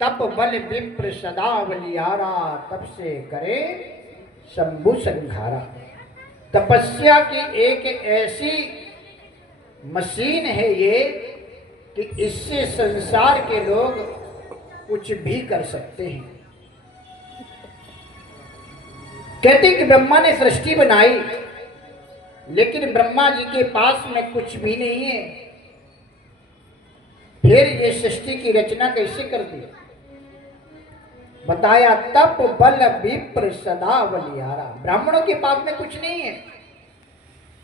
तप बल विप्र सदा बलियारा, तप से करे शंभु संघारा। तपस्या की एक ऐसी मशीन है ये कि इससे संसार के लोग कुछ भी कर सकते हैं। कहते कि ब्रह्मा ने सृष्टि बनाई, लेकिन ब्रह्मा जी के पास में कुछ भी नहीं है, फिर ये सृष्टि की रचना कैसे कर दी? बताया तप बल विप्र सदा बलियारा। ब्राह्मणों के पास में कुछ नहीं है,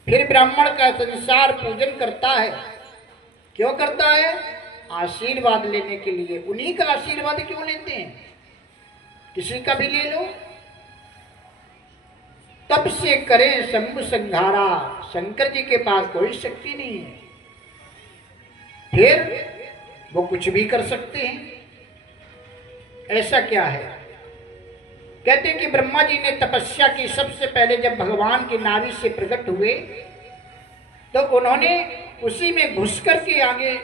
फिर ब्राह्मण का संसार पूजन करता है। क्यों करता है? आशीर्वाद लेने के लिए। उन्हीं का आशीर्वाद क्यों लेते हैं? किसी का भी ले लो। तप से करें शंभु संघारा। शंकर जी के पास कोई शक्ति नहीं है, फिर वो कुछ भी कर सकते हैं। ऐसा क्या है? कहते हैं कि ब्रह्मा जी ने तपस्या की। सबसे पहले जब भगवान की नाभि से प्रकट हुए तो उन्होंने उसी में घुस करके, आगे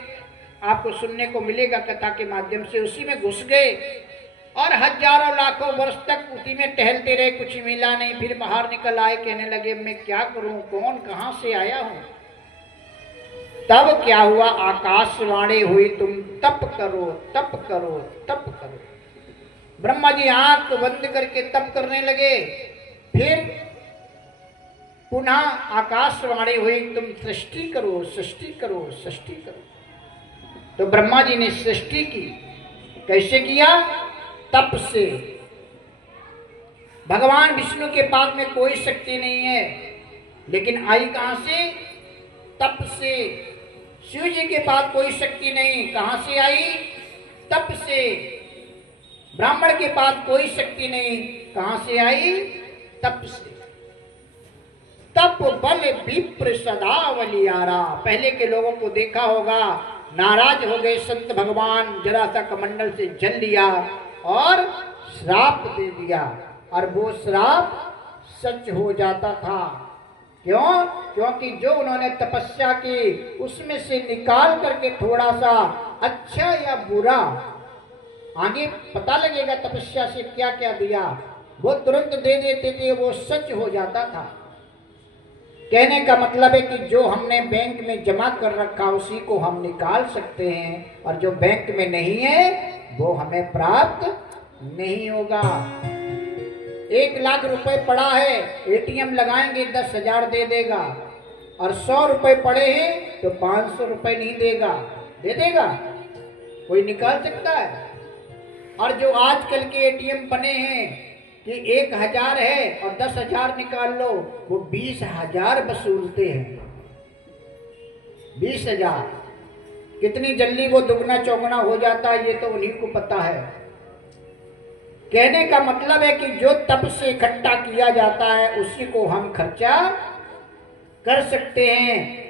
आपको सुनने को मिलेगा कथा के माध्यम से, उसी में घुस गए और हजारों लाखों वर्ष तक उसी में टहलते रहे। कुछ मिला नहीं, फिर बाहर निकल आए, कहने लगे मैं क्या करूं, कौन कहां से आया हूं। तब क्या हुआ? आकाशवाणी हुई, तुम तप करो, तप करो, तप करो। ब्रह्मा जी आंख बंद करके तप करने लगे। फिर पुनः आकाशवाणी हुई, तुम सृष्टि करो, सृष्टि करो, सृष्टि करो। तो ब्रह्मा जी ने सृष्टि की। कैसे किया? तप से। भगवान विष्णु के पास में कोई शक्ति नहीं है, लेकिन आई कहां से? तप से। शिव जी के पास कोई शक्ति नहीं, कहां से आई? तप से। ब्राह्मण के पास कोई शक्ति नहीं, कहां से आई? तप से। तप बल विप्र सदा बलियारा। पहले के लोगों को देखा होगा, नाराज हो गए संत भगवान, जरा सा कमंडल से जल लिया और श्राप दे दिया, और वो श्राप सच हो जाता था। क्यों? क्योंकि जो उन्होंने तपस्या की उसमें से निकाल करके थोड़ा सा अच्छा या बुरा, आगे पता लगेगा तपस्या से क्या क्या दिया, वो तुरंत दे देते थे, वो सच हो जाता था। कहने का मतलब है कि जो हमने बैंक में जमा कर रखा उसी को हम निकाल सकते हैं, और जो बैंक में नहीं है वो हमें प्राप्त नहीं होगा। 1 लाख रुपए पड़ा है, एटीएम लगाएंगे 10,000 दे देगा, और 100 रुपए पड़े हैं तो 500 रुपए नहीं देगा। दे देगा? कोई निकाल सकता है? और जो आजकल के एटीएम बने हैं कि 1,000 है और 10,000 निकाल लो, वो 20,000 वसूलते हैं। 20,000 कितनी जल्दी वो दुगना चौगुना हो जाता है, ये तो उन्हीं को पता है। कहने का मतलब है कि जो तप से इकट्ठा किया जाता है उसी को हम खर्चा कर सकते हैं।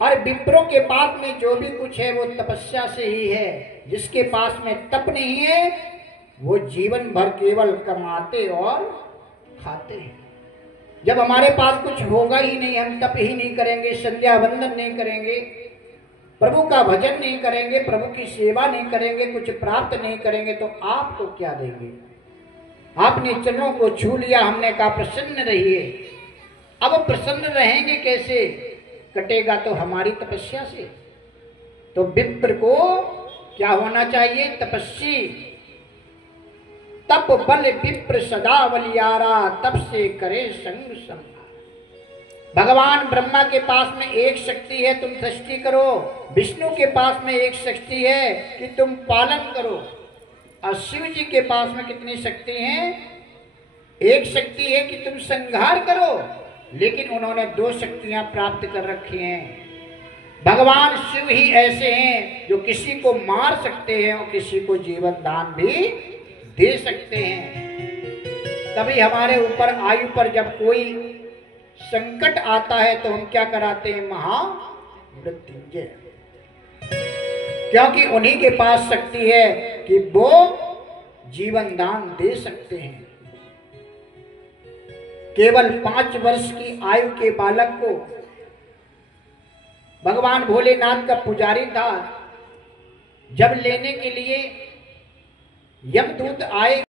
और विप्रों के पास में जो भी कुछ है वो तपस्या से ही है। जिसके पास में तप नहीं है वो जीवन भर केवल कमाते और खाते हैं। जब हमारे पास कुछ होगा ही नहीं, हम तप ही नहीं करेंगे, संध्या वंदन नहीं करेंगे, प्रभु का भजन नहीं करेंगे, प्रभु की सेवा नहीं करेंगे, कुछ प्राप्त नहीं करेंगे, तो आपको क्या देंगे? आपने चरणों को छू लिया, हमने कहा प्रसन्न रहिए। अब प्रसन्न रहेंगे कैसे? कटेगा तो हमारी तपस्या से। तो विप्र को क्या होना चाहिए? तपस्वी। तप बल विप्र सदा बलियारा, तप से करे संग संग। भगवान ब्रह्मा के पास में एक शक्ति है, तुम सृष्टि करो। विष्णु के पास में एक शक्ति है कि तुम पालन करो। और शिव जी के पास में कितनी शक्ति है? एक शक्ति है कि तुम संहार करो। लेकिन उन्होंने 2 शक्तियां प्राप्त कर रखी हैं। भगवान शिव ही ऐसे हैं जो किसी को मार सकते हैं और किसी को जीवन दान भी दे सकते हैं। तभी हमारे ऊपर आयु पर जब कोई संकट आता है तो हम क्या कराते हैं? महामृत्युंजय, क्योंकि उन्हीं के पास शक्ति है कि वो जीवन दान दे सकते हैं। केवल 5 वर्ष की आयु के बालक को भगवान भोलेनाथ का पुजारी था, जब लेने के लिए यमदूत आए